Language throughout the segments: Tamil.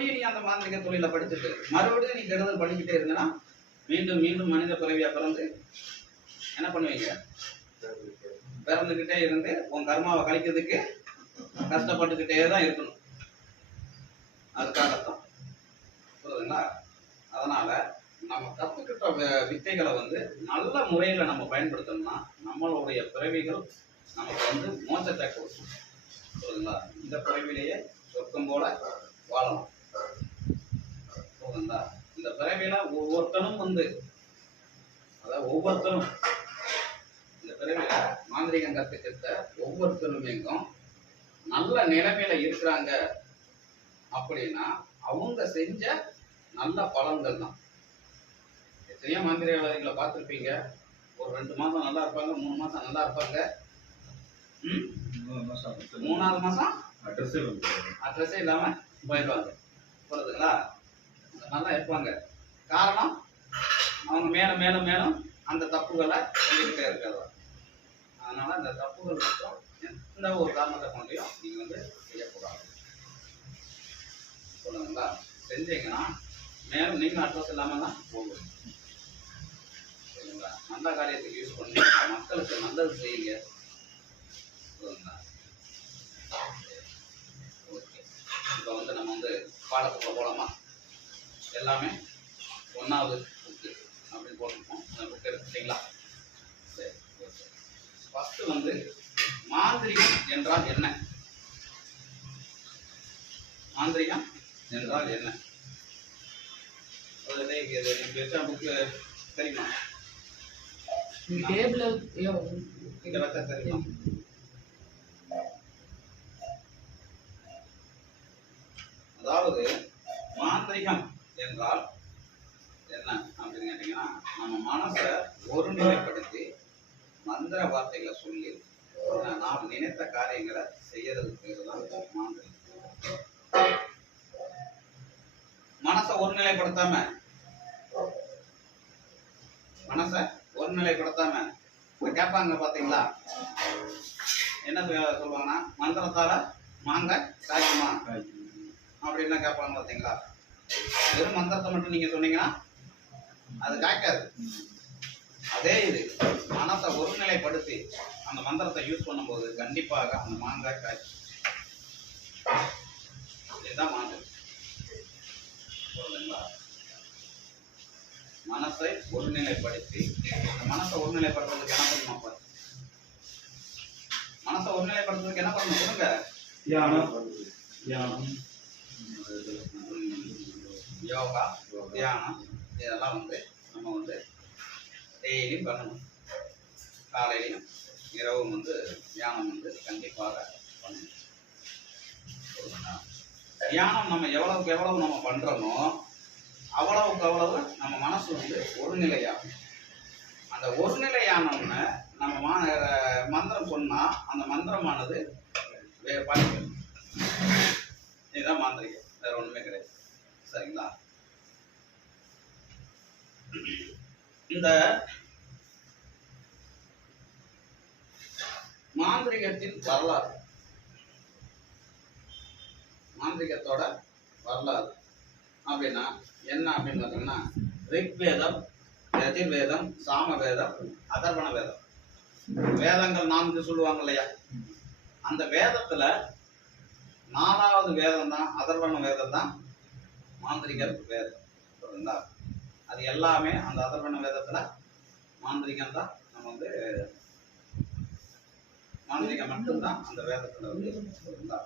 மறுபடியும் நீ அந்த மாந்திரிக தொழிலை படிச்சுட்டு மறுபடியும் நீ கெடுதல் பண்ணிக்கிட்டே இருந்தனா மீண்டும் மீண்டும் மனித பிறவியா பிறந்து என்ன பண்ணுவீங்க? பிறந்துக்கிட்டே இருந்து உன் கர்மாவை கழிக்கிறதுக்கு கஷ்டப்பட்டுக்கிட்டே தான் இருக்கணும். அதுக்காகத்தான் புரியுதுங்களா? அதனால நம்ம கத்துக்கிட்ட வித்தைகளை வந்து நல்ல முறையில நம்ம பயன்படுத்தணும்னா நம்மளுடைய பிறவிகள் நமக்கு வந்து மோச்சத்தை கொடுக்கும். புரியுதுங்களா? இந்த பிறவிலேயே சொர்க்கம் போல வாழணும். பிறவியில ஒவ்வொருத்தனும் வந்து அதாவது ஒவ்வொருத்தரும் இந்த பிறவியில மாந்திரிகம் கத்துக்கிட்ட ஒவ்வொருத்தருமேங்கும் நல்ல நிலைமையில இருக்கிறாங்க அப்படின்னா அவங்க செஞ்ச நல்ல பலன்கள் தான். எத்தனையோ மாந்திரிகவாதிகளை பார்த்துருப்பீங்க. ஒரு ரெண்டு மாசம் நல்லா இருப்பாங்க மூணு மாசம் நல்லா இருப்பாங்க? மூணாவது மாசம் அட்ரஸே அட்ரஸே இல்லாம போயிடுவாங்க. புரியுதுங்களா மாதிரிலாம் இருப்பாங்க. காரணம் அவங்க மேலும் மேலும் மேலும் அந்த தப்புகளை செஞ்சுக்கிட்டே இருக்கிறதா அதனால அந்த தப்புகள் மட்டும் எந்த ஒரு காரணத்தை கொண்டையும் நீங்க வந்து செய்யக்கூடாது. சொல்லுங்களா? செஞ்சீங்கன்னா மேலும் நீங்கள் அட்ரஸ் இல்லாம தான் போகும். சரிங்களா நல்ல காரியத்துக்கு யூஸ் பண்ணி மக்களுக்கு நல்லது செய்யுங்க. சொல்லுங்களா? ஓகே. இப்போ வந்து நம்ம வந்து பாடத்துக்குள்ள போகலாமா? எல்லாமே ஒன்றாவது புக்கு அப்படின்னு போட்டிருக்கோம். அந்த புக் எடுத்துட்டீங்களா சரி ஓகே ஃபஸ்ட்டு வந்து மாந்திரிகம் என்றால் என்ன? மாந்திரிகம் என்றால் என்ன? வச்ச புக்கு தெரியுமா? டேபிள் தெரியுமா? அதாவது மாந்திரிகம் என்றால் என்ன அப்படின்னு கேட்டீங்கன்னா நம்ம மனசை ஒருநிலைப்படுத்தி மந்திர வார்த்தைகளை சொல்லி நாம் நினைத்த காரியங்களை செய்யறதுக்கு தான் மாந்திரிகம். மனசை ஒருநிலைப்படுத்தாம மனசை ஒருநிலைப்படுத்தாம கேட்பாங்க பாத்தீங்களா? என்ன சொல்ல- சொல்லுவாங்கன்னா மந்திரத்தால மாங்காய் காய்க்குமா? அப்படின்னு கேட்பாங்க பார்த்தீங்களா வெறும் மந்திரத்தை மட்டும் நீங்க சொன்னீங்கன்னா அது காய்க்காது. அதே இது மனசை ஒருநிலைப்படுத்தி அந்த மந்திரத்தை யூஸ் பண்ணும்போது கண்டிப்பாக அந்த மாங்காய் காய்க்கும் இதுதான் மாங்காய்? மனசை ஒருநிலைப்படுத்தி அந்த மனசை ஒருநிலைப்படுத்துறதுக்கு என்ன பண்ணணும் அப்ப? மனசை ஒருநிலைப்படுத்துறதுக்கு என்ன பண்ணணும் சொல்லுங்க. தியானம். யோகா தியானம். இதெல்லாம் வந்து நம்ம வந்து டெய்லியும் பண்ணணும். காலையிலையும் இரவும் வந்து தியானம் வந்து கண்டிப்பாக பண்ணணும். தியானம் நம்ம எவ்வளவுக்கு எவ்வளவு நம்ம பண்ணுறோமோ அவ்வளவுக்கு அவ்வளவு நம்ம மனசு வந்து ஒருநிலையாகும். அந்த ஒருநிலையானோன்னு நம்ம மா- மந்திரம் சொன்னால் அந்த மந்திரமானது வே- பலிக்கும் இதுதான் மாந்திரிகம். வேறு ஒன்றுமே கிடையாது. சரிங்களா? இந்த மாந்திரிகத்தின் வரலாறு. மாந்திரிகத்தோட வரலாறு. அப்படின்னா என்ன அப்படின்னு பார்த்தீங்கன்னா ரிக்வேதம் யஜுர்வேதம் சாமவேதம் அதர்வண வேதம் வேதங்கள் நான்கு சொல்லுவாங்க இல்லையா? அந்த வேதத்துல நாலாவது வேதம் தான் அதர்வண வேதம் தான் மாந்திரிகர் வேதம். புரியுதுங்களா அது எல்லாமே அந்த அதர்வண வேதத்துல மாந்திரிகம் தான். நம்ம வந்து மாந்திரிகம் மட்டும்தான் அந்த வேதத்துல வந்து புரியுதுங்களா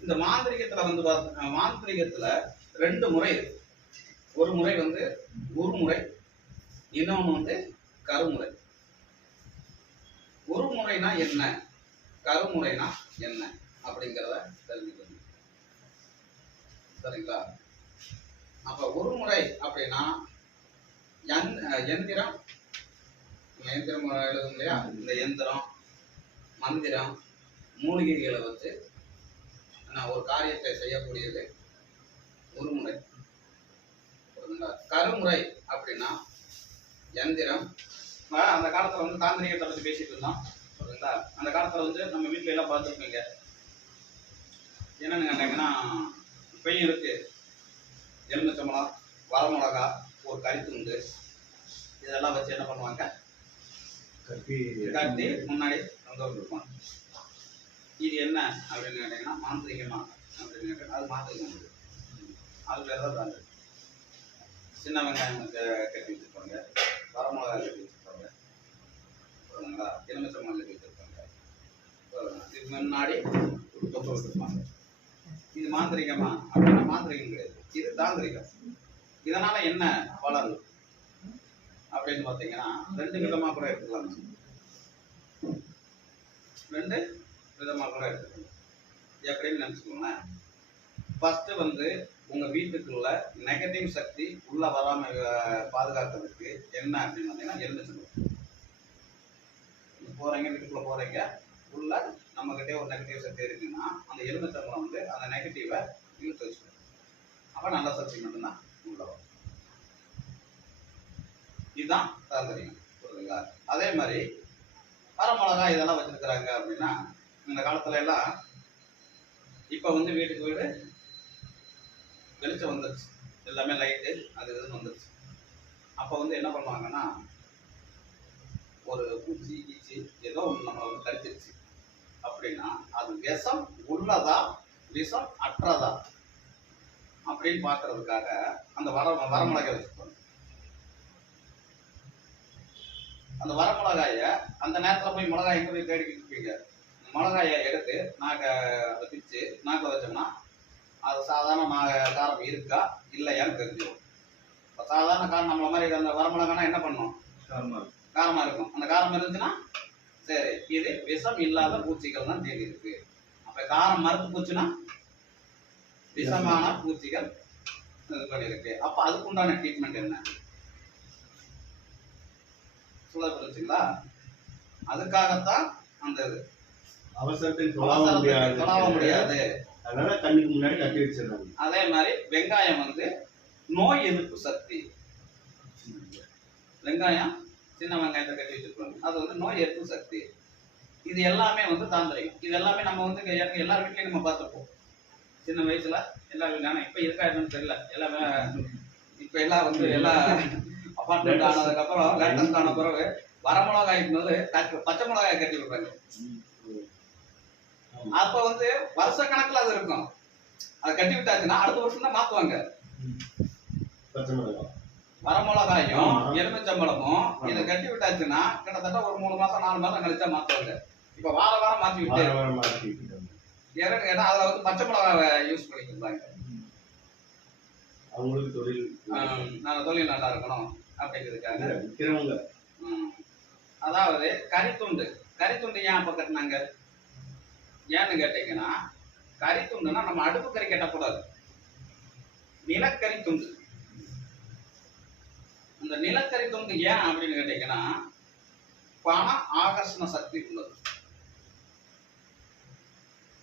இந்த மாந்திரிகத்துல வந்து பாத்த- மாந்திரிகத்துல ரெண்டு முறை இருக்கு. ஒரு முறை வந்து குருமுறை இன்னொன்று வந்து கருமுறை. குருமுறைனா என்ன? கருமுறைனா என்ன? அப்படிங்கிறத தெரிஞ்சுக்கணும். சரிங்களா? அப்ப உருமுறை அப்படின்னா எந் எந்திரம். எந்திரம் எழுதும் இல்லையா? இந்த எந்திரம் மந்திரம் மூலிகைகளை வச்சு நான் ஒரு காரியத்தை செய்யக்கூடியது ஒரு முறை. கருமுறை அப்படின்னா எந்திரம். அந்த காலத்துல வந்து தாந்திரிகத்தை பற்றி பேசிட்டு இருந்தோம். புரியுதுங்களா? அந்த காலத்துல வந்து நம்ம வீட்டில எல்லாம் பார்த்துருப்பீங்க. என்னன்னு கேட்டீங்கன்னா இப்பயும் இருக்கு. எலுமிச்சம்பழம் வரமிளகா ஒரு கறித்துண்டு இதெல்லாம் வச்சு என்ன பண்ணுவாங்க? கட்டி கட்டி முன்னாடி தொங்க விட்டுருப்பாங்க இது என்ன அப்படின்னு கேட்டீங்கன்னா மாந்திரிகமா அப்படின்னு கேட்டீங்கன்னா அது மாந்திரிகம் அது. பேர் தான் சின்ன வெங்காயம் கட்டி வச்சிருப்பாங்க. வரமிளகா கட்டி வச்சிருப்பாங்க. எலுமிச்சம்பழம் கட்டி வச்சிருப்பாங்க? இதுக்கு முன்னாடி தொங்க விட்டுருப்பாங்க இது மாந்திரிகமா அப்படின்னா மாந்திரிகம் கிடையாது. இது தாந்திரிகம். இதனால என்ன பலன் அப்படின்னு பார்த்தீங்கன்னா ரெண்டு விதமா கூட எடுத்துக்கலாம் ரெண்டு விதமா கூட எடுத்துக்கலாம் எப்படின்னு நினச்சிக்கோங்களேன். ஃபஸ்ட்டு வந்து உங்கள் வீட்டுக்குள்ள நெகட்டிவ் சக்தி உள்ளே வராமல் பாதுகாக்கிறதுக்கு என்ன அப்படின்னு பார்த்தீங்கன்னா எலுமிச்சம்பழம் போகிறீங்க வீட்டுக்குள்ளே போகிறீங்க உள்ள நம்ம கிட்டே ஒரு நெகட்டிவ் சக்தி இருக்குன்னா அந்த எலுமிச்சம்பழம் வந்து அந்த நெகட்டிவை இழுத்து வச்சுக்கணும் அப்ப நல்ல சக்தி மட்டும்தான் உள்ள வரும். இதுதான் தாந்தரியம் புரியுதுங்களா? அதே மாதிரி வரமிளகா இதெல்லாம் வச்சிருக்கிறாங்க அப்படின்னா இந்த காலத்துல எல்லாம் இப்ப வந்து வீட்டுக்கு வீடு வெளிச்சம் வந்துருச்சு. எல்லாமே லைட்டு அது இதுன்னு வந்துருச்சு. அப்போ வந்து என்ன பண்ணுவாங்கன்னா ஒரு பூச்சி கீச்சி ஏதோ ஒன்று நம்மளை வந்து கடிச்சிருச்சு அப்படின்னா அது விஷம் உள்ளதா விஷம் அற்றதா? அப்படின்னு பார்க்கறதுக்காக அந்த வர வரமிளகாய் வச்சுருப்பாங்க அந்த வரமிளகாய அந்த நேரத்தில் போய் மிளகாய் எங்கே போய் தேடிக்கிட்டு இருப்பீங்க? மிளகாயை எடுத்து அதை பிச்சு நாக்கில் வச்சோம்னா அது சாதாரண நான் காரம் இருக்கா இல்லையான்னு தெரிஞ்சிடும். இப்போ சாதாரண காரம் நம்மள மாதிரி அந்த வரமிளகானா என்ன பண்ணும்? காரமா காரமா இருக்கும். அந்த காரம் இருந்துச்சுன்னா சரி இது விஷம் இல்லாத பூச்சிகள் தான் தேடி இருக்கு. அப்ப காரம் மறுத்து போச்சுன்னா விஷமான பூச்சிகள் இது பண்ணியிருக்கு அப்ப அதுக்குண்டான ட்ரீட்மெண்ட் என்ன? சொல்ல புரிஞ்சுங்களா? அதுக்காகத்தான் அந்த இது. அவசரத்தில் முடியாது. தொலாவ முடியாது. அதனால கண்ணுக்கு முன்னாடி கட்டி வச்சிடறாங்க. அதே மாதிரி வெங்காயம் வந்து நோய் எதிர்ப்பு சக்தி. வெங்காயம் சின்ன வெங்காயத்தை கட்டி வச்சிருப்பாங்க அது வந்து நோய் எதிர்ப்பு சக்தி. இது எல்லாமே வந்து தாந்திரிகம் இது எல்லாமே நம்ம வந்து எல்லார் வீட்லயும் நம்ம பார்த்துருப்போம். சின்ன வயசுல எல்லா வீட்லயும். இப்ப இருக்கா என்னன்னு தெரியல. எல்லாமே இப்ப எல்லாம் வந்து எல்லா அப்பார்ட்மெண்ட் ஆனதுக்கு அப்புறம் லேட்டஸ்ட் ஆன பிறகு வரமிளகாய்க்கு போது கட்டு- பச்சை மிளகாய் கட்டி விடுறாங்க. அப்ப வந்து வருஷ கணக்குல அது இருக்கும். அதை கட்டி விட்டாச்சுன்னா அடுத்த வருஷம் தான் மாத்துவாங்க பச்சை மிளகா. வரமிளகாயும். எலுமிச்சம்பழமும் இதை கட்டி விட்டாச்சுன்னா கிட்டத்தட்ட ஒரு மூணு மாசம் நாலு மாசம் கழிச்சா மாத்துவாங்க இப்ப வார வாரம் மாத்தி விட்டு. வார வாரம் ஏன்னு கேட்டா அதுல வந்து பச்சை மிளகாவை யூஸ் பண்ணிக்கிறாங்க அவங்களுக்கு தொழில் நான் தொழில் நல்லா இருக்கணும் அப்படிங்கிறதுக்காக. அதாவது கறித்துண்டு. கறித்துண்டு ஏன் அப்ப கட்டினாங்க? ஏன்னு கேட்டீங்கன்னா கறித்துண்டுனா நம்ம அடுப்பு கறி கட்டக்கூடாது. நிலக்கரி துண்டு அந்த நிலக்கரி துண்டு ஏன் அப்படின்னு கேட்டீங்கன்னா பண ஆகர்ஷண சக்தி உள்ளது.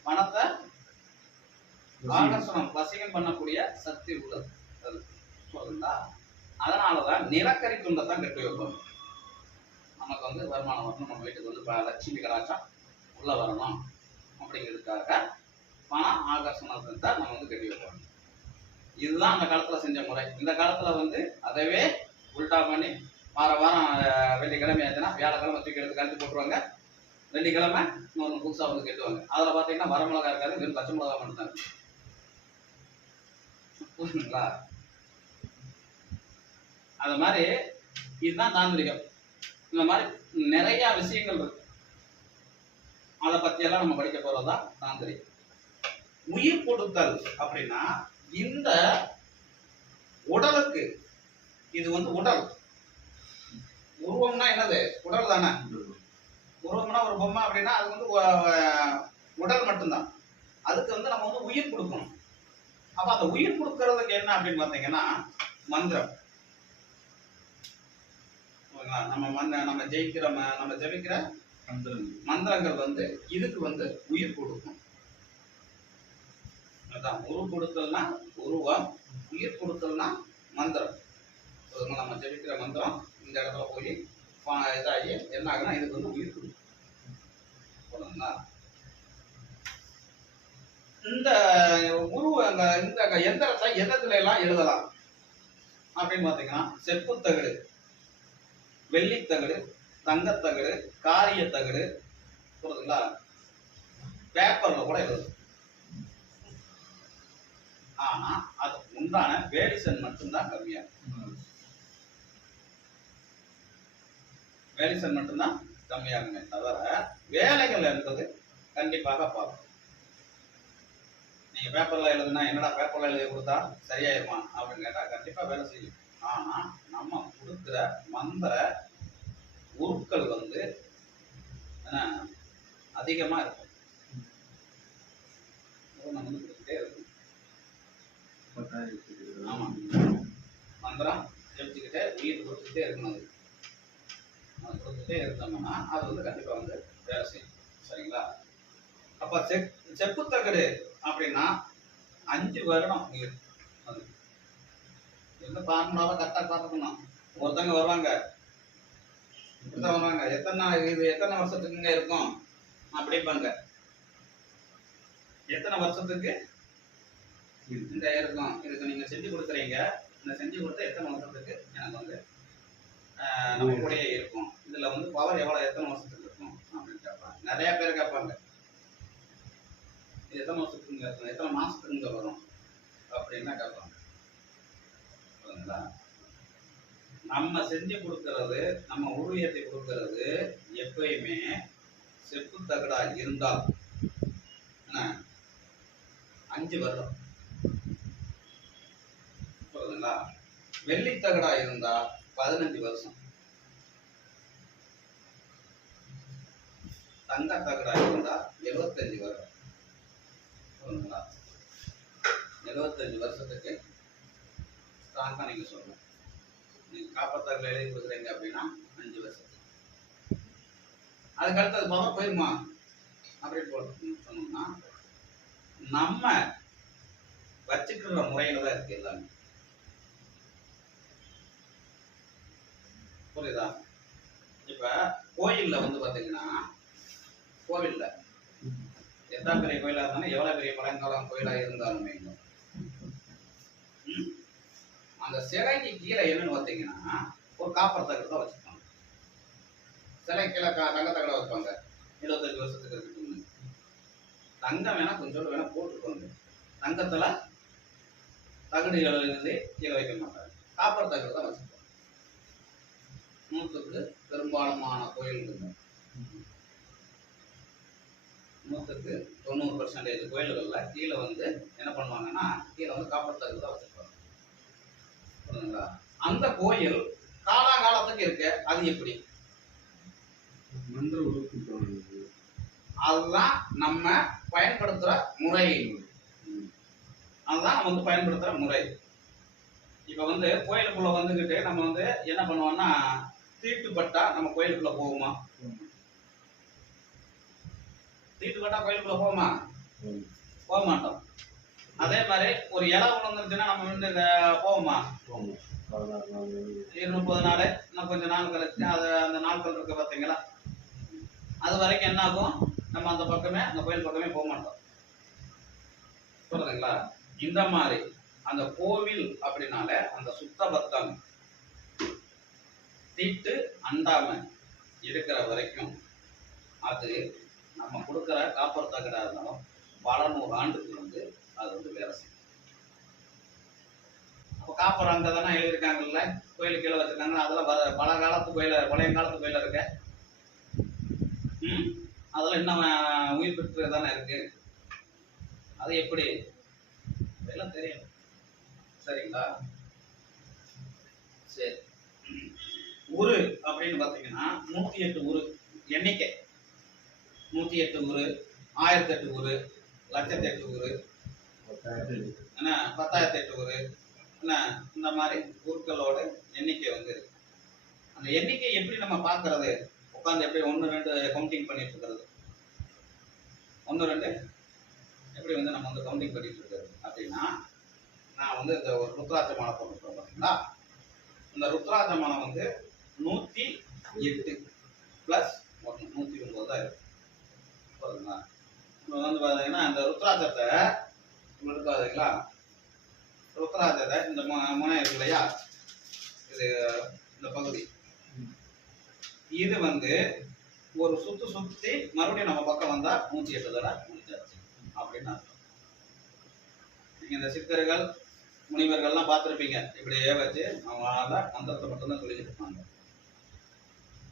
பணத்தை ஆகர்ஷணம் வசியம் பண்ணக்கூடிய சக்தி உள்ளது. அது அதனாலதான் நிலக்கரி துண்டை தான் கட்டி வைப்போம். நமக்கு வந்து வருமானம் வரணும். நம்ம வீட்டுக்கு வந்து ப- லட்சுமி கலாச்சாரம் உள்ள வரணும். அப்படிங்கிறதுக்காக பண ஆகர்ஷணத்தை தான் நம்ம வந்து கட்டி வைப்போம். இதுதான் அந்த காலத்துல செஞ்ச முறை. இந்த காலத்துல வந்து அதவே உல்டா பண்ணி வார வாரம் வெள்ளிக்கிழமை ஆச்சுன்னா வியாழக்கிழமை தூக்கி எடுத்து கழிச்சு போட்டுருவாங்க. வெள்ளிக்கிழமை இன்னொன்று புதுசாக வந்து கட்டுவாங்க. அதில் பார்த்தீங்கன்னா வரமிளகா இருக்காது வெறும் பச்சை மிளகா மட்டும் தான் புரியுதுங்களா அது மாதிரி இதுதான் தாந்திரிகம். இந்த மாதிரி நிறைய விஷயங்கள் இருக்கு. அதை பற்றியெல்லாம் நம்ம படிக்க போகிறது தான் தாந்திரிகம். உயிர் கொடுத்தல் அப்படின்னா இந்த உடலுக்கு இது வந்து உடல். உருவம்னா என்னது? உடல் தானே? உருவம்னா ஒரு பொம்மை அப்படின்னா அது வந்து உடல் மட்டும்தான். அதுக்கு வந்து நம்ம வந்து உயிர் கொடுக்கணும். அப்ப அந்த உயிர் கொடுக்கறதுக்கு என்ன அப்படின்னு பார்த்தீங்கன்னா மந்திரம். ஓகேங்களா? நம்ம மந்த நம்ம ஜெயிக்கிற ம- நம்ம ஜெபிக்கிற மந்திரங்கள் வந்து இதுக்கு வந்து உயிர் கொடுக்கும். அதான் உரு கொடுத்தல்னா உருவம் உயிர் கொடுத்தல்னா மந்திரம். ஓகேங்களா? நம்ம ஜெபிக்கிற மந்திரம் இந்த இடத்துல போய் இதாகி என்ன ஆகுனா இதுக்கு வந்து உயிர் கொடுக்கும். இந்த உருவ அந்த இந்த எந்திரத்தை எதத்துல எல்லாம் எழுதலாம். அப்படின்னு பார்த்தீங்கன்னா செப்புத்தகடு வெள்ளித்தகடு தங்கத்தகடு காரியத்தகடு புரியுதுங்களா? பேப்பர்ல கூட எழுதும் ஆனா அதுக்கு உண்டான வேடிசன் மட்டும்தான் கம்மியா வேலிசன் மட்டும்தான் கம்மியாகுமே தவிர வேலைகள் என்பது கண்டிப்பாக பார்க்கும் நீங்க பேப்பர்ல எழுதுனா என்னடா பேப்பர்ல எழுதி கொடுத்தா சரியாயிருமா அப்படின்னு கேட்டா கண்டிப்பா வேலை செய்யும். ஆனா நம்ம கொடுக்குற மந்திர உருக்கள் வந்து என்ன, அதிகமா இருக்கும். நம்ம வந்து கொடுத்துட்டே இருக்கும் ஆமா. மந்திரம் ஜெபிச்சுக்கிட்டே உயிர் கொடுத்துக்கிட்டே இருக்கணும். அது கொடுத்துட்டே இருந்தோம்னா அது வந்து கண்டிப்பா வந்து வேலை செய்யும். சரிங்களா? அப்ப செப் செப்புத்தகடு அப்படின்னா அஞ்சு வருடம் இருக்கு அது என்ன பார்க்கணும் கரெக்டாக பார்த்துக்கணும். ஒருத்தங்க வருவாங்க. இப்படிதான் வருவாங்க. எத்தனை இது எத்தனை வருஷத்துக்குங்க இருக்கும்? அப்படிம்பாங்க. எத்தனை வருஷத்துக்கு இந்த இருக்கும்? இதுக்கு நீங்க செஞ்சு கொடுக்குறீங்க. இந்த செஞ்சு கொடுத்தா எத்தனை வருஷத்துக்கு எனக்கு வந்து நம்ம கூடயே இருக்கும். இதுல வந்து பவர் எவ்வளவு எத்தனை வருஷத்துக்கு இருக்கும் அப்படின்னு கேட்பாங்க நிறைய பேர் கேட்பாங்க. இது எத்தனை வருஷத்துக்கு எத்தனை மாசத்துக்கு இங்க வரும்? அப்படின்னா கேட்பாங்க. புரியுதுங்களா? நம்ம செஞ்சு கொடுக்கறது நம்ம ஊழியத்தை கொடுக்கறது எப்பயுமே செப்பு தகடா இருந்தால் அஞ்சு வருடம். வெள்ளி தகடா இருந்தா பதினஞ்சு வருஷம். தங்க தகடா இருந்தா எழுபத்தஞ்சு வருடம். எழுபத்தஞ்சு வருஷத்துக்கு ஸ்ட்ராங்கா நீங்க சொல்லணும் நீங்க காப்பத்தகல எழுதி கொடுக்குறீங்க அப்படின்னா அஞ்சு வருஷத்துக்கு. அதுக்கு அது பவர் போயிருமா? அப்படின்னு போட்டு சொன்னோம்னா நம்ம வச்சுக்கிற முறையில தான் இருக்கு எல்லாமே. புரியுதா? இப்ப கோயில்ல வந்து பாத்தீங்கன்னா கோவில்ல எத்தனை பெரிய கோயிலா இருந்தாலும் எவ்வளவு பெரிய பழங்காலம் கோயிலா இருந்தாலுமே அந்த சிலைக்கு கீழே என்னன்னு பார்த்தீங்கன்னா ஒரு காப்பர் தகடு தான் வச்சிருப்பாங்க. சிலை கீழே கா தங்க தகடை வைப்பாங்க. இருபத்தஞ்சு வருஷத்துக்கு இருக்குன்னு தங்கம் வேணா கொஞ்சோடு வேணா போட்டுக்கோங்க. தங்கத்துல தகடுகள் எழுதி கீழே வைக்க மாட்டாங்க. காப்பர் தகடு தான் வச்சிருப்பாங்க. நூற்றுக்கு பெரும்பாலுமான கோயில்கள். நூற்றுக்கு தொண்ணூறு பர்சன்டேஜ் கோயில்களில் கீழே வந்து என்ன பண்ணுவாங்கன்னா கீழே வந்து தகடு தான் வச்சிருப்பாங்க. புரியுதுங்களா அந்த கோயில் காலாகாலத்துக்கு இருக்கு. அது எப்படி? அதுதான் நம்ம பயன்படுத்துற முறை. அதுதான் நம்ம வந்து பயன்படுத்துற முறை. இப்ப வந்து கோயிலுக்குள்ள வந்துகிட்டு நம்ம வந்து என்ன பண்ணுவோம்னா தீட்டுப்பட்டா நம்ம கோயிலுக்குள்ள போவோமா? தீட்டுப்பட்டா கோயிலுக்குள்ள போவோமா? போக மாட்டோம். அதே மாதிரி ஒரு இலை விழுந்துருச்சுன்னா நம்ம வந்து போவோமா? முப்பது நாள் இன்னும் கொஞ்சம் நாள் கழிச்சு அது அந்த நாட்கள் இருக்கு பார்த்தீங்களா அது வரைக்கும் என்ன ஆகும்? நம்ம அந்த பக்கமே அந்த கோயில் பக்கமே போக மாட்டோம். புரியுதுங்களா இந்த மாதிரி அந்த கோவில் அப்படின்னால அந்த சுத்தபத்தம் தீட்டு அண்டாம இருக்கிற வரைக்கும் அது நம்ம கொடுக்குற காப்பர் தகடா இருந்தாலும் பல நூறு ஆண்டுக்கு வந்து அது வந்து வேலை செய்யும். அப்போ காப்பர் அங்கே தானே எழுதியிருக்காங்கல்ல? கோயிலுக்கு கீழே வச்சிருக்காங்க அதெல்லாம் வர பல காலத்து கோயில பழையங்காலத்து கோயில இருக்க? ம்? அதெல்லாம் இன்னும் உயிர் பெற்று தானே இருக்கு. அது எப்படி? எல்லாம் தெரியும் சரிங்களா? சரி. உரு அப்படின்னு பார்த்தீங்கன்னா நூற்றி எட்டு உரு எண்ணிக்கை. நூற்றி எட்டு உரு ஆயிரத்தி எட்டு உரு லட்சத்தி எட்டு உரு என்ன? பத்தாயிரத்தி எட்டு உரு என்ன? இந்த மாதிரி உருக்களோட எண்ணிக்கை வந்து அந்த எண்ணிக்கை எப்படி நம்ம பார்க்கறது? உட்காந்து எப்படி ஒன்று ரெண்டு கவுண்டிங் பண்ணிட்டு இருக்கிறது? ஒன்று ரெண்டு. எப்படி வந்து நம்ம வந்து கவுண்டிங் பண்ணிட்டு இருக்கிறது? அப்படின்னா நான் வந்து இந்த ஒரு ருத்ராட்ச மாலை போட்டுருக்கோம் பார்த்தீங்களா? இந்த ருத்ராட்ச மாலை வந்து நூற்றி எட்டு ப்ளஸ் ஒன்று நூற்றி ஒன்பது தான் இருக்கு. போதுங்களா? இப்போ வந்து பார்த்தீங்கன்னா இந்த ருத்ராட்சத்தை உங்களுக்கு பார்த்தீங்களா ருத்ராட்சத்தை இந்த மு- முனை இருக்கு இல்லையா? இது இந்த பகுதி. இது வந்து ஒரு சுத்து சுத்தி மறுபடியும் நம்ம பக்கம் வந்தா நூத்தி எட்டு தடவை முடிஞ்சாச்சு அப்படின்னு அர்த்தம். நீங்க இந்த சித்தர்கள் முனிவர்கள்லாம் பார்த்துருப்பீங்க. இப்படியே வச்சு அவங்க அந்த மந்திரத்தை மட்டும்தான் சொல்லிட்டு இருப்பாங்க.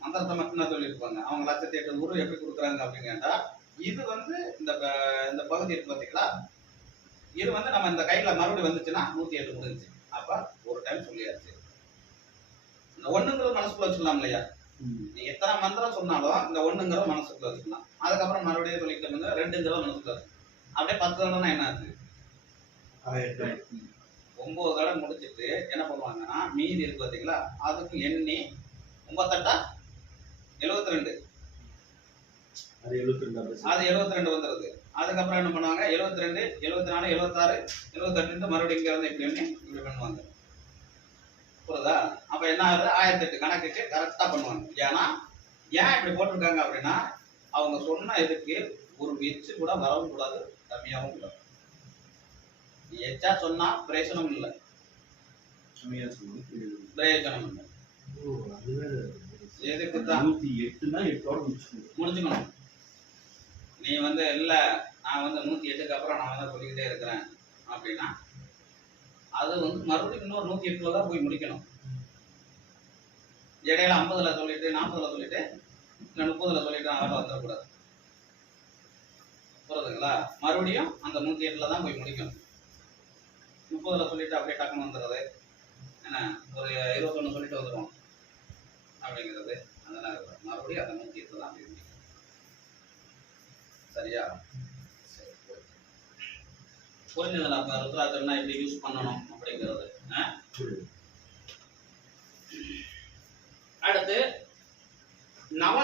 மந்திரத்தை மட்டும்தான் சொல்லிட்டு இருப்பாங்க அவங்க லட்சத்தி எட்டு ஊர் எப்படி கொடுக்குறாங்க அப்படின்னு கேட்டா இது வந்து இந்த இந்த பகுதி இருக்கு பார்த்தீங்களா இது வந்து நம்ம இந்த கையில மறுபடியும் வந்துச்சுன்னா நூத்தி எட்டு முடிஞ்சுச்சு. அப்ப ஒரு டைம் சொல்லியாச்சு. இந்த ஒண்ணுங்கிறது மனசுக்குள்ள வச்சுக்கலாம் இல்லையா? நீ எத்தனை மந்திரம் சொன்னாலும் இந்த ஒண்ணுங்கிறத மனசுக்குள்ள வச்சுக்கலாம். அதுக்கப்புறம் மறுபடியும் வந்து ரெண்டுங்கிறத மனசுக்குள்ள வச்சுக்கலாம் அப்படியே பத்து தடவை என்ன ஆச்சு? ஒன்பது தடவை முடிச்சிட்டு என்ன பண்ணுவாங்கன்னா மீதி இருக்கு பார்த்தீங்களா அதுக்கு எண்ணி ஒன்பத்தெட்டா எழுபத்தி ரெண்டு அது எழுபத்தி ரெண்டாவது அது எழுபத்தி ரெண்டு வந்துருது. அதுக்கப்புறம் என்ன பண்ணுவாங்க? எழுபத்தி ரெண்டு எழுபத்தி நாலு எழுபத்தாறு எழுபத்தெட்டு மறுபடியும் இங்க வந்து இப்படி இப்படி பண்ணுவாங்க. புரியுதா? அப்ப என்ன ஆகுது? ஆயிரத்தி எட்டு கணக்குக்கு கரெக்டா பண்ணுவாங்க. ஏன்னா ஏன் இப்படி போட்டிருக்காங்க அப்படின்னா அவங்க சொன்ன இதுக்கு ஒரு எச்சு கூட வரவும் கூடாது கம்மியாகவும் கூடாது. எச்சா சொன்னா பிரயோஜனம் இல்லை. பிரயோஜனம் இல்லை. நூத்தி எட்டுனா எட்டோட முடிச்சுக்கணும் முடிச்சுக்கணும் நீ வந்து இல்ல நான் வந்து நூத்தி எட்டுக்கு அப்புறம் நான் வந்து சொல்லிக்கிட்டே இருக்கிறேன் அப்படின்னா அது வந்து மறுபடியும் இன்னொரு நூத்தி எட்டுல தான் போய் முடிக்கணும். இடையில ஐம்பதுல சொல்லிட்டு நாற்பதுல சொல்லிட்டு இல்ல முப்பதுல சொல்லிட்டு அதெல்லாம் வந்துடக்கூடாது புரியுதுங்களா? மறுபடியும் அந்த நூத்தி எட்டுல தான் போய் முடிக்கணும். முப்பதுல சொல்லிட்டு அப்படியே டக்குன்னு வந்துடுறது. என்ன? ஒரு இருபத்தொன்னு சொல்லிட்டு வந்துடும் அப்படிங்கிறது அந்த இருக்கும். மறுபடியும் அந்த நூத்தி தான் சரியா? சரி, புரிஞ்சதுல அப்ப ருத்ராட்சம்னா எப்படி யூஸ் பண்ணணும் அப்படிங்கிறது? அடுத்து நவ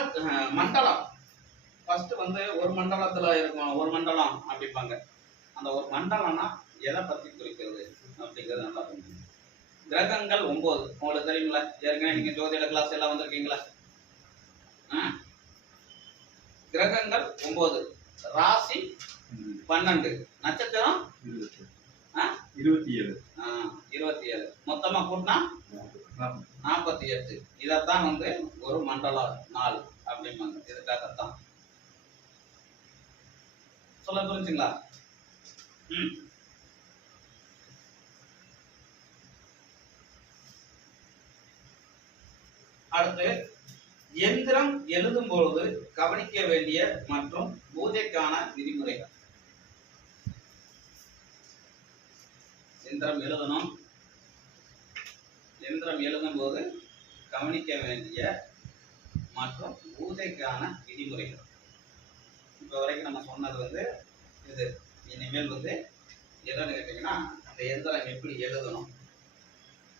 மண்டலம். ஃபர்ஸ்ட் வந்து ஒரு மண்டலத்துல இருக்கும் ஒரு மண்டலம் அப்படிப்பாங்க அந்த ஒரு மண்டலம்னா எதை பத்தி குறிக்கிறது அப்படிங்கிறது நல்லா புரிஞ்சுக்கணும். கிரகங்கள் ஒன்பது உங்களுக்கு தெரியுங்களா ஏற்கனவே நீங்க ஜோதிட கிளாஸ் எல்லாம் வந்திருக்கீங்களா? கிரகங்கள் ஒன்பது ராசி பன்னெண்டு. நட்சத்திரம்? இருபத்தி ஏழு இருபத்தி ஏழு மொத்தமா கூட்டினா நாற்பத்தி எட்டு. இதைத்தான் வந்து ஒரு மண்டல நாள் அப்படிம்பாங்க. இதுக்காகத்தான். சொல்ல புரிஞ்சுங்களா? ம். அடுத்து எந்திரம் எழுதும் பொழுது கவனிக்க வேண்டிய மற்றும் பூஜைக்கான விதிமுறைகள். எந்திரம் எழுதணும். எந்திரம் எழுதும் போது கவனிக்க வேண்டிய மற்றும் பூஜைக்கான விதிமுறைகள். இப்போ வரைக்கும் நம்ம சொன்னது வந்து இது. இனிமேல் வந்து எதுன்னு கேட்டிங்கன்னா அந்த எந்திரம் எப்படி எழுதணும்?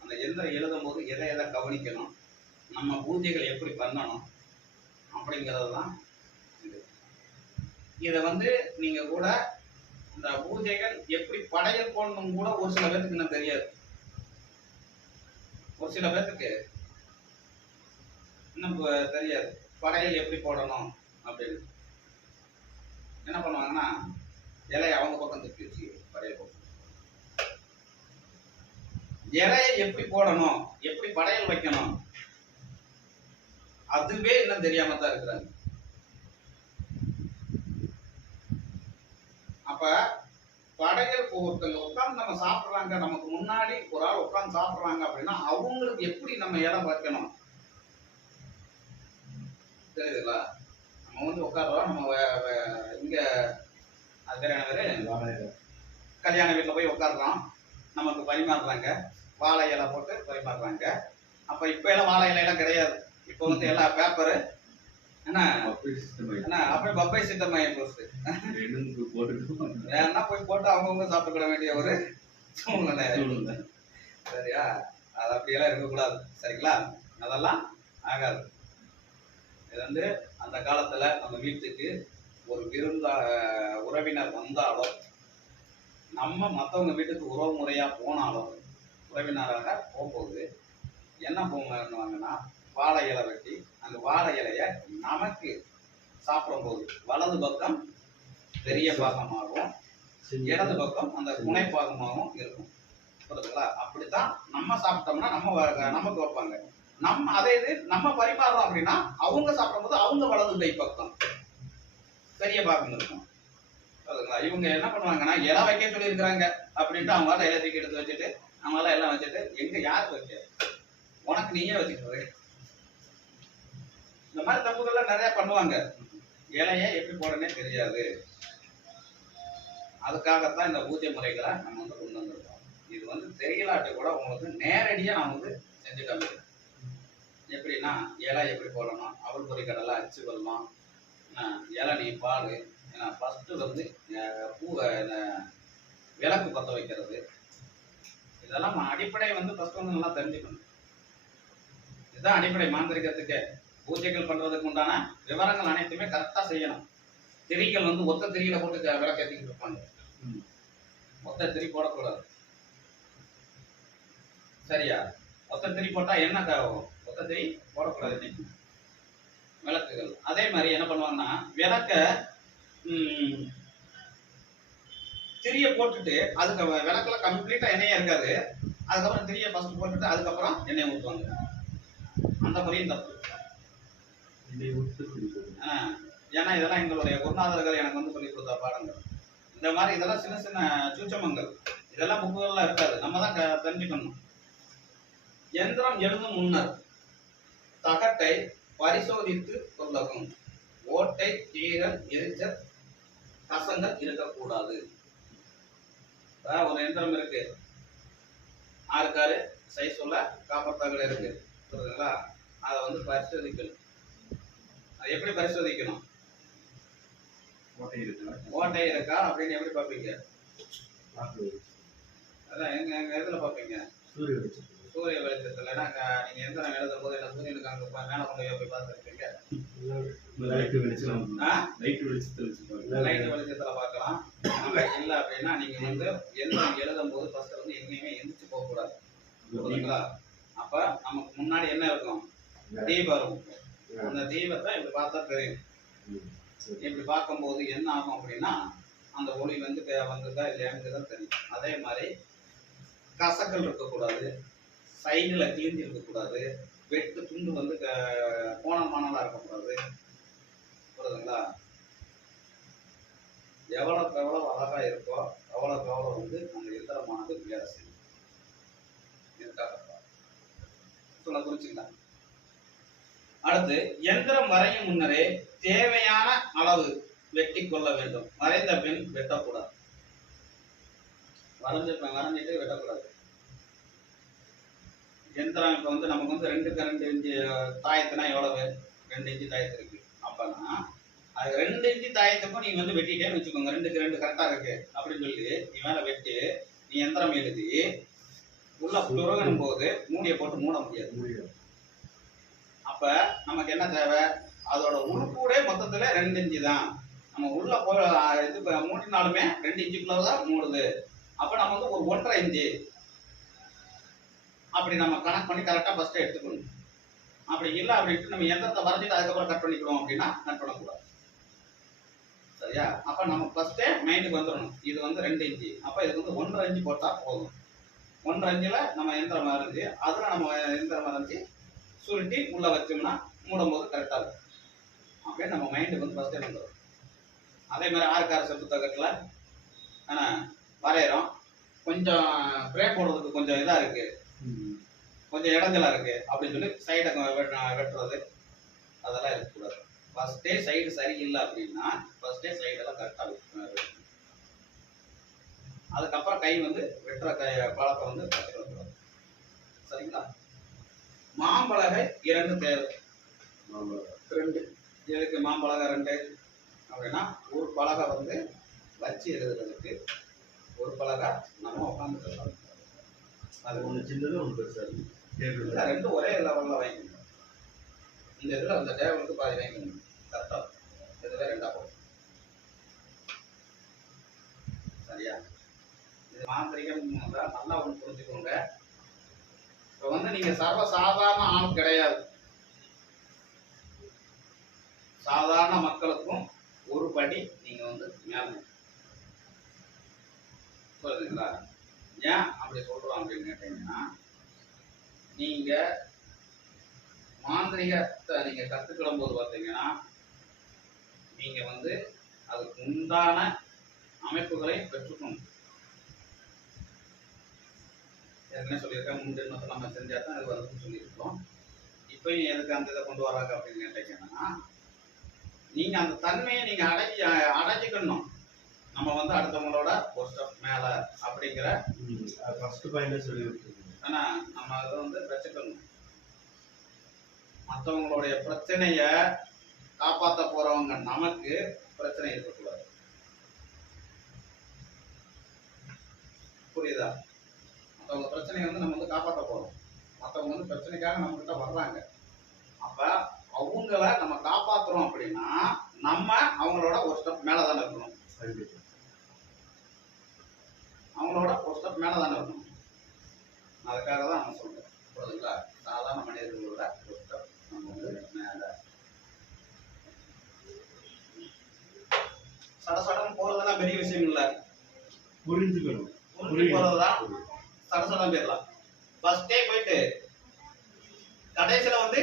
அந்த எந்திரம் எழுதும் போது எதை எதை கவனிக்கணும்? நம்ம பூஜைகள் எப்படி பண்ணணும் அப்படிங்கிறது தான் இது. இதை வந்து நீங்கள் கூட இந்த பூஜைகள் எப்படி படையல் போடணும் கூட ஒரு சில பேருக்கு இன்னும் தெரியாது. ஒரு சில பேர்த்துக்கு இன்னும் தெரியாது. படையல் எப்படி போடணும் அப்படின்னு. என்ன பண்ணுவாங்கன்னா இலையை அவங்க பக்கம் திருப்பி வச்சு படையல் போடணும் இலையை எப்படி போடணும் எப்படி படையல் வைக்கணும் அதுவே இன்னும் தெரியாம தான் இருக்கிறாங்க. அப்ப படையல் ஒருத்தங்க உட்கார்ந்து நம்ம சாப்பிடுறாங்க நமக்கு முன்னாடி ஒரு ஆள் உட்கார்ந்து சாப்பிடுறாங்க அப்படின்னா அவங்களுக்கு எப்படி நம்ம இடம் வைக்கணும்? தெரியுதுங்களா? நம்ம வந்து உட்கார்றோம் நம்ம இங்க அது பேர் என்ன பேரு? கல்யாண வீட்டில் போய் உட்கார்றோம். நமக்கு பரிமாறுறாங்க. வாழை இலை போட்டு பரிமாறுறாங்க. அப்ப இப்ப எல்லாம் வாழை இலையெல்லாம் கிடையாது. இப்போ வந்து எல்லாம் பேப்பரு என்ன. என்ன அப்படியே பப்பை சித்தமாயம் போஸ்ட் வேணா போய் போட்டு அவங்கவுங்க சாப்பிட்டுக்கிட வேண்டிய ஒரு சூழ்நிலை சூழ்நிலை. சரியா? அது அப்படியெல்லாம் இருக்கக்கூடாது. சரிங்களா? அதெல்லாம் ஆகாது. இது வந்து அந்த காலத்துல நம்ம வீட்டுக்கு ஒரு விருந்தா உறவினர் வந்தாலும் நம்ம மற்றவங்க வீட்டுக்கு உறவு முறையா போனாலும் உறவினராக போகும்போது என்ன பண்ணுவாங்கன்னா வாழை இலை வெட்டி அந்த வாழை இலைய நமக்கு சாப்பிடும்போது வலது பக்கம் பெரிய பாகமாகவும் இடது பக்கம் அந்த முனை பாகமாகவும் இருக்கும். புரியுதுங்களா அப்படித்தான் நம்ம சாப்பிட்டோம்னா நம்ம நமக்கு வைப்பாங்க. நம்ம அதே இது நம்ம பரிமாறுறோம் அப்படின்னா அவங்க சாப்பிடும்போது அவங்க வலது கை பக்கம் பெரிய பாகம் இருக்கும். புரியுதுங்களா இவங்க என்ன பண்ணுவாங்கன்னா இலை வைக்க சொல்லியிருக்கிறாங்க அப்படின்ட்டு அவங்களால இலை தூக்கி எடுத்து வச்சுட்டு அவங்களால எல்லாம் வச்சுட்டு எங்க யாருக்கு வைக்க? உனக்கு நீயே வச்சுக்கிறது இந்த மாதிரி தப்புகள்லாம் நிறைய பண்ணுவாங்க. இலைய எப்படி போடனே தெரியாது. அதுக்காகத்தான் இந்த பூஜை முறைகளை நம்ம வந்து கொண்டு வந்திருக்கோம். இது வந்து தெரியலாட்டி கூட உங்களுக்கு நேரடியாக நான் வந்து செஞ்சு காமிக்கிறேன் எப்படின்னா இலை எப்படி போடணும் அவள் பொறி கடலை அச்சு வெல்லம் ஆஹ் இளநீ பால். ஏன்னா ஃபஸ்ட்டு வந்து பூவை இந்த விளக்கு பற்ற வைக்கிறது. இதெல்லாம் அடிப்படை வந்து ஃபஸ்ட்டு வந்து நல்லா தெரிஞ்சுக்கணும். இதுதான் அடிப்படை மாந்திரிகத்துக்கு. பூஜைகள் பண்றதுக்கு உண்டான விவரங்கள் அனைத்துமே கரெக்டாக செய்யணும். திரிகள் வந்து ஒத்த திரியில போட்டு விளக்கு ஏற்றிக்கிட்டு இருப்பாங்க. ஒத்த திரி போடக்கூடாது. சரியா? ஒத்த திரி போட்டா என்ன தேவை ஒத்த திரி போடக்கூடாது இன்னைக்கு. விளக்குகள். அதே மாதிரி என்ன பண்ணுவாங்கன்னா விளக்க திரிய போட்டுட்டு அதுக்கு விளக்குல கம்ப்ளீட்டா எண்ணெயே இருக்காது. அதுக்கப்புறம் திரிய ஃபர்ஸ்ட் போட்டுட்டு அதுக்கப்புறம் எண்ணெய் ஊற்றுவாங்க அந்த முறையும் தப்பு இதை விட்டு குடிப்போம். ஆ, ஏன்னா இதெல்லாம் எங்களுடைய குருநாதர்கள் எனக்கு வந்து சொல்லி கொடுத்த பாடங்கள். இந்த மாதிரி இதெல்லாம் சின்ன சின்ன சூச்சமங்கள் இதெல்லாம் புக்குகள்லாம் இருக்காது. நம்ம தான் க- தெரிஞ்சுக்கணும். எந்திரம் எழுதும் முன்னர் தகட்டை பரிசோதித்து கொள்ளவும் ஓட்டை கீரல் எரிச்சல் கசங்கள் இருக்கக்கூடாது. அதான் ஒரு எந்திரம் இருக்கு. ஆறுக்காரு சைஸ் உள்ள காப்பர் தகடு இருக்கு. புரியுதுங்களா? அதை வந்து பரிசோதிக்கணும். எப்படி பரிசோதிக்கணும்? ஓட்டை இருக்கா அப்படின்னு எப்படி பார்ப்பீங்க. அதான் எங்க எங்க இதுல பார்ப்பீங்க? சூரிய வெளிச்சம். சூரிய வெளிச்சத்துல. நீங்க எந்திரம் எழுதும் போது என்ன சூரியனுக்கு அங்க மேல கொண்டு போய் இந்த லைட்டு வெளிச்சம் வெளிச்சத்துல. லைட் வெளிச்சத்துல பார்க்கலாம். இல்ல அப்படின்னா நீங்க வந்து எந்திரம் எழுதும் போது ஃபர்ஸ்ட் வந்து எங்கேயுமே எந்திரிச்சு போக கூடாது புரியுதுங்களா? அப்ப நமக்கு முன்னாடி என்ன இருக்கும்? தீபம் இருக்கும். அந்த தீபத்தை இப்படி பார்த்தா தெரியும். இப்படி பார்க்கும்போது என்ன ஆகும் அப்படின்னா அந்த ஒளி வந்து வந்திருக்கா இல்லையாங்கிறது தான் தெரியும். அதே மாதிரி கசக்கள் இருக்கக்கூடாது சைடில் கிழிஞ்சு இருக்கக்கூடாது வெட்டு துண்டு வந்து கோணமானதாக இருக்கக்கூடாது. புரியுதுங்களா? எவ்வளோக்கு எவ்வளோ அழகா இருக்கோ அவ்வளோக்கு எவ்வளோ வந்து அந்த எந்திரமானது வேலை செய்யும். இதுக்காக சொல்ல குறிச்சுக்கலாம் அடுத்து எந்திரம் வரையும் முன்னரே தேவையான அளவு வெட்டி கொள்ள வேண்டும். வரைந்த பின் வெட்டக்கூடாது. வரைஞ்ச வரைஞ்சிட்டு வெட்டக்கூடாது. எந்திரம் இப்போ வந்து நமக்கு வந்து ரெண்டுக்கு ரெண்டு இன்ச்சு தாயத்துனா எவ்வளவு? ரெண்டு இன்ச்சு தாயத்து இருக்கு. அப்பனா அது ரெண்டு இன்ச்சு தாயத்துக்கும் நீங்க வந்து வெட்டிட்டேன்னு வச்சுக்கோங்க. ரெண்டுக்கு ரெண்டு கரெக்டா இருக்கு. அப்படின்னு சொல்லி நீ மேல வெட்டி நீ எந்திரம் எழுதி உள்ள துறகணும் போது மூடியை போட்டு மூட முடியாது. முடியாது. அப்போ நமக்கு என்ன தேவை? அதோட உள்கூடே மொத்தத்தில் ரெண்டு இன்ச்சு தான். நம்ம உள்ள போ இது மூடினாலுமே ரெண்டு இன்ச்சுக்குள்ள தான் மூடுது. அப்போ நம்ம வந்து ஒரு ஒன்றரை இன்ச்சு. அப்படி நம்ம கணக்கு பண்ணி கரெக்டாக ஃபஸ்ட்டு எடுத்துக்கணும். அப்படி இல்லை அப்படின்ட்டு நம்ம எந்திரத்தை வரைஞ்சிட்டு அதுக்கப்புறம் கட் பண்ணிக்கிறோம் அப்படின்னா கட் பண்ணக்கூடாது. சரியா? அப்போ நம்ம ஃபஸ்ட்டே மைண்டுக்கு வந்துடணும். இது வந்து ரெண்டு இன்ச்சு. அப்போ இதுக்கு வந்து ஒன்றரை இன்ச்சு போட்டால் போதும். ஒன்றரை இன்ச்சில் நம்ம எந்திரம் வரைஞ்சி அதில் நம்ம எந்திரம் வரைஞ்சி சுருட்டி உள்ள வச்சோம்னா மூடும்போது கரெக்டாக இருக்கும். அப்படியே நம்ம மைண்டுக்கு வந்து ஃபஸ்ட்டே வந்துடும் அதே மாதிரி ஆறுக்கார செப்பு தகட்டில் ஆனால் வரைகிறோம் கொஞ்சம் ஸ்ப்ரே போடுறதுக்கு கொஞ்சம் இதாக இருக்குது கொஞ்சம் இடைஞ்சலா இருக்கு அப்படின்னு சொல்லி சைடை வெட்டுறது அதெல்லாம் இருக்கக்கூடாது. ஃபர்ஸ்டே சைடு சரியில்லை அப்படின்னா ஃபர்ஸ்டே சைடெல்லாம் கரெக்டாக அதுக்கப்புறம் கை வந்து வெட்டுற கை பழக்கம் வந்து கற்றுக்கூடாது சரிங்களா? மாம்பலகை இரண்டு தேவை. ரெண்டு. எதுக்கு மாம்பழகம் ரெண்டு? அப்படின்னா ஒரு பலகை வந்து வச்சு எழுதுறதுக்கு ஒரு பலகை நம்ம உட்காந்து அது ஒண்ணு சின்னது ஒண்ணு பெருசா இருக்கு. டேபிள்ல. இல்லை ரெண்டும் ஒரே லெவலில் வாங்கிக்கணும் இந்த இதில் அந்த டேபிளுக்கு பாதி வாங்கிக்கணும் கரெக்டாக இதில் ரெண்டாக போகும் சரியா? இது மாந்திரிகம் நல்லா ஒன்று புரிஞ்சுக்கோங்க. இப்போ வந்து நீங்கள் சர்வ சாதாரண ஆள் கிடையாது. சாதாரண மக்களுக்கும் ஒரு படி நீங்க வந்து மேல. புரியுதுங்களா ஏன் அப்படி சொல்றோம் அப்படின்னு கேட்டீங்கன்னா நீங்க மாந்திரிகத்தை நீங்க கத்துக்கிடும் போது பார்த்தீங்கன்னா நீங்க வந்து அதுக்கு உண்டான அமைப்புகளை பெற்றுக்கணும். ஏற்கனவே சொல்லியிருக்கேன் முந்தின நம்ம செஞ்சா தான் அது வருதுன்னு சொல்லியிருக்கோம் இப்பயும் எதுக்கு அந்த இதை கொண்டு வராங்க அப்படின்னு கேட்டீங்கன்னா நீங்க அந்த தன்மையை நீங்க அடைஞ்சி அடைஞ்சிக்கணும் நம்ம வந்து அடுத்தவங்களோட ஒரு ஸ்டெப் மேல அப்படிங்கிற ஃபர்ஸ்ட் பாயிண்டே சொல்லி விட்டுருக்கீங்க ஆனா நம்ம அதை வந்து வச்சுக்கணும். மற்றவங்களுடைய பிரச்சனைய காப்பாத்த போறவங்க நமக்கு பிரச்சனை இருக்கக்கூடாது. புரியுதா? மற்றவங்க பிரச்சனையை வந்து நம்ம வந்து காப்பாத்த போறோம். மற்றவங்க வந்து பிரச்சனைக்காக நம்ம கிட்ட வர்றாங்க. அப்ப அவங்கள நம்ம காப்பாத்துறோம் அப்படின்னா நம்ம அவங்களோட ஒரு ஸ்டெப் மேல தானே இருக்கணும். அவங்களோட ஒரு ஸ்டெப் மேல தானே இருக்கணும் அதுக்காக தான் நம்ம சொல்றோம் புரியுதுங்களா சாதாரண மனிதர்களோட ஒரு ஸ்டெப் நம்ம வந்து மேல. சட சடம் போறதெல்லாம் பெரிய விஷயம் இல்ல புரிஞ்சுக்கணும். புரிஞ்சு சட சடம் போயிடலாம். ஃபர்ஸ்டே போயிட்டு கடைசியில வந்து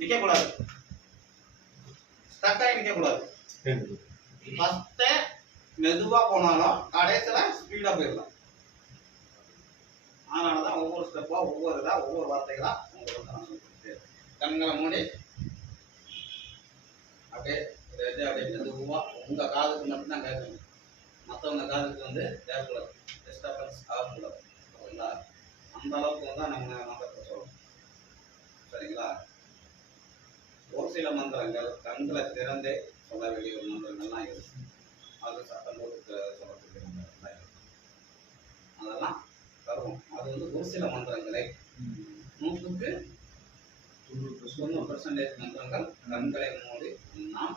நிக்க கூடாது ஸ்டக் ஆகி நிக்க கூடாது ஃபர்ஸ்டே மெதுவா போனாலும் கடைசியில ஸ்பீடா போயிடலாம். அதனாலதான் ஒவ்வொரு ஸ்டெப்பா ஒவ்வொரு இதா ஒவ்வொரு வார்த்தைகளா உங்களுக்கு கண்களை மூடி அப்படியே அப்படியே மெதுவா உங்க காதுக்கு மட்டும்தான் கேட்கணும். மற்றவங்க காதுக்கு வந்து கேட்கக்கூடாது. டிஸ்டர்பன்ஸ் ஆகக்கூடாது. சரிங்களா? அந்த அளவுக்கு தான் நம்ம மந்திரத்தை சொல்லணும் சரிங்களா? ஒரு சில மந்திரங்கள் கண்களை திறந்தே சொல்ல வேண்டிய ஒரு மந்திரங்கள்லாம் இருக்கு. அது சட்டம் போட்டு சொல்லக்கூடிய மந்திரங்கள்லாம் இருக்கு. அதெல்லாம் தருவோம். அது வந்து ஒரு சில மந்திரங்களை. நூற்றுக்கு தொண்ணூறு பெர்சன்டேஜ் மந்திரங்கள் கண்களை மூடி நாம்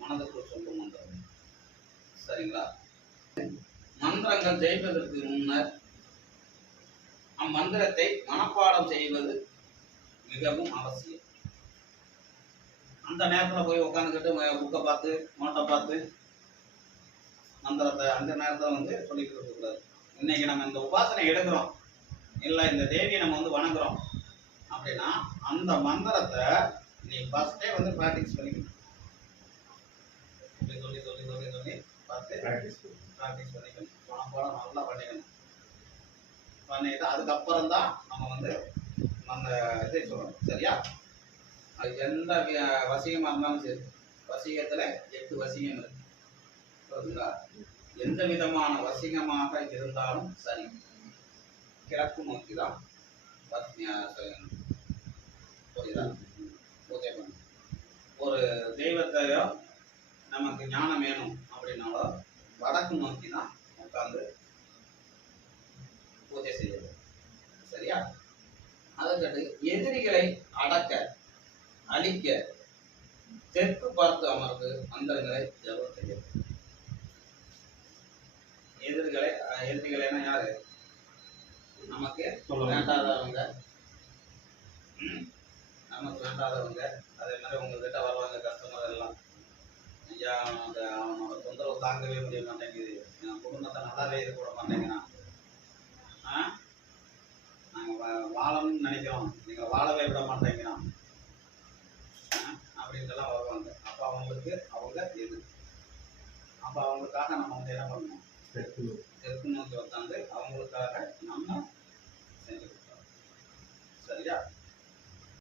மனதுக்குள் சொல்லும் மந்திரம் சரிங்களா? மந்திரங்கள் ஜெயிப்பதற்கு முன்னர் அம்மந்திரத்தை மனப்பாடம் செய்வது மிகவும் அவசியம். அந்த நேரத்தில் போய் உட்காந்துக்கிட்டு புக்கை பார்த்து நோட்டை பார்த்து மந்திரத்தை அந்த நேரத்தில் வந்து சொல்லிட்டு இருக்கக்கூடாது இன்னைக்கு நம்ம இந்த உபாசனை எடுக்கிறோம். இல்லை இந்த தேவியை நம்ம வந்து வணங்குறோம். அப்படின்னா அந்த மந்திரத்தை நீ ஃபர்ஸ்டே வந்து ப்ராக்டிஸ் பண்ணிக்கணும். சொல்லி சொல்லி சொல்லி சொல்லி பார்த்து ப்ராக்டிஸ் பண்ணிக்கணும். மனப்பாடம் நல்லா பண்ணிக்கணும். பண்ணிட்டு அதுக்கப்புறம் தான் நம்ம வந்து அந்த இதை சொல்லணும் சரியா? அது எந்த வி- இருந்தாலும் சரி. வசிகத்தில் எட்டு வசியம் இருக்கு. எந்த விதமான வசியமாக இருந்தாலும் சரி. கிழக்கு நோக்கி தான் புரியுதா? பூஜை பண்ணணும். ஒரு தெய்வத்தையோ நமக்கு ஞானம் வேணும் அப்படின்னாலோ வடக்கு நோக்கி தான் உட்காந்து பூஜை செய்யணும் சரியா? அதுக்கடுத்து எதிரிகளை அடக்க அழிக்க தெற்கு பார்த்து அமர்ந்து மந்திரங்களை ஜபம் செய்யணும் எதிரிகளை அஹ், எதிரிகளைனா யாரு? நமக்கு. வேண்டாதவங்க? நமக்கு வேண்டாதவங்க. அதே மாதிரி உங்ககிட்ட வருவாங்க கஸ்டமர் எல்லாம். ஐயா அவனோட அவனோட தொந்தரவு தாங்கவே முடிய மாட்டேங்குது என் குடும்பத்தை நல்லாவே இது கூட மாட்டேங்கிறான். நாங்கள் வாழணும்னு நினைக்கிறோம். நீங்கள் வாழவே விட மாட்டேங்கிறான். ஆ? அப்படின்ட்டுலாம் வருவாங்க அப்போ அவங்களுக்கு அவங்க எது? அப்போ அவங்களுக்காக நம்ம வந்து என்ன பண்ணணும்? தெற்கு நோக்கி உட்காந்து அவங்களுக்காக நம்ம செஞ்சு கொடுத்தோம் சரியா?